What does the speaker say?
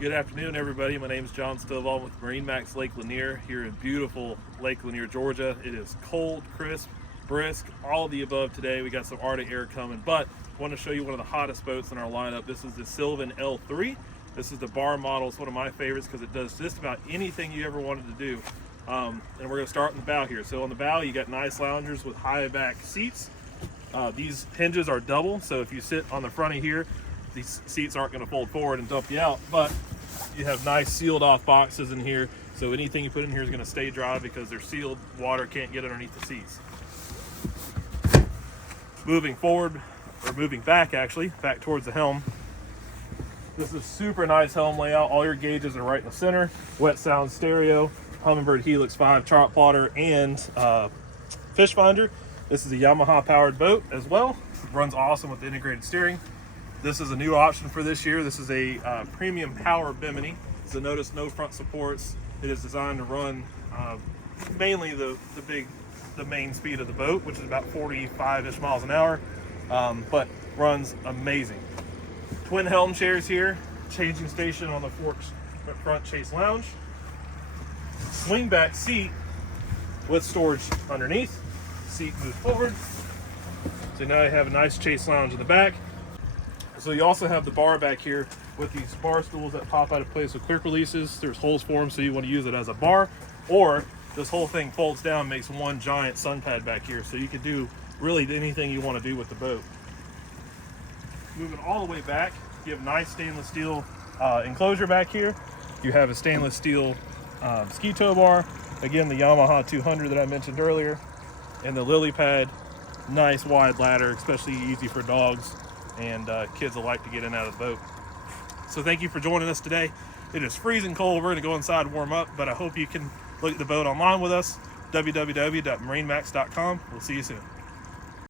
Good afternoon, everybody. My name is John Stovall with MarineMax Lake Lanier here in beautiful Lake Lanier, Georgia. It is cold, crisp, brisk, all of the above today. We got some Arctic air coming, but I want to show you one of the hottest boats in our lineup. This is the Sylvan L3. This is the bar model. It's one of my favorites because it does just about anything you ever wanted to do. And we're going to start in the bow here. So on the bow, you got nice loungers with high back seats. These hinges are double, so if you sit on the front of here, these seats aren't going to fold forward and dump you out, but you have nice sealed off boxes in here, so anything you put in here is going to stay dry because they're sealed. Water can't get underneath the seats. Moving forward, or moving back actually, back towards the helm. This is super nice helm layout. All your gauges are right in the center. Wet sound stereo, Humminbird Helix 5 chart plotter, and fish finder. This is a Yamaha powered boat as well. It runs awesome with the integrated steering. This is a new option for this year. This is a premium power bimini. So notice no front supports. It is designed to run mainly the main speed of the boat, which is about 45-ish miles an hour, but runs amazing. Twin helm chairs here, changing station on the front chase lounge. Swing back seat with storage underneath. Seat moves forward. So now you have a nice chase lounge in the back. So you also have the bar back here with these bar stools that pop out of place with quick releases. There's holes for them, so you want to use it as a bar, or this whole thing folds down, makes one giant sun pad back here, so you can do really anything you want to do with the boat. Moving all the way back, you have nice stainless steel enclosure back here. You have a stainless steel ski tow bar, again the Yamaha F200 that I mentioned earlier, and the lily pad. Nice wide ladder, especially easy for dogs and kids that like to get in and out of the boat. So thank you for joining us today. It is freezing cold. We're going to go inside and warm up, but I hope you can look at the boat online with us, www.marinemax.com. We'll see you soon.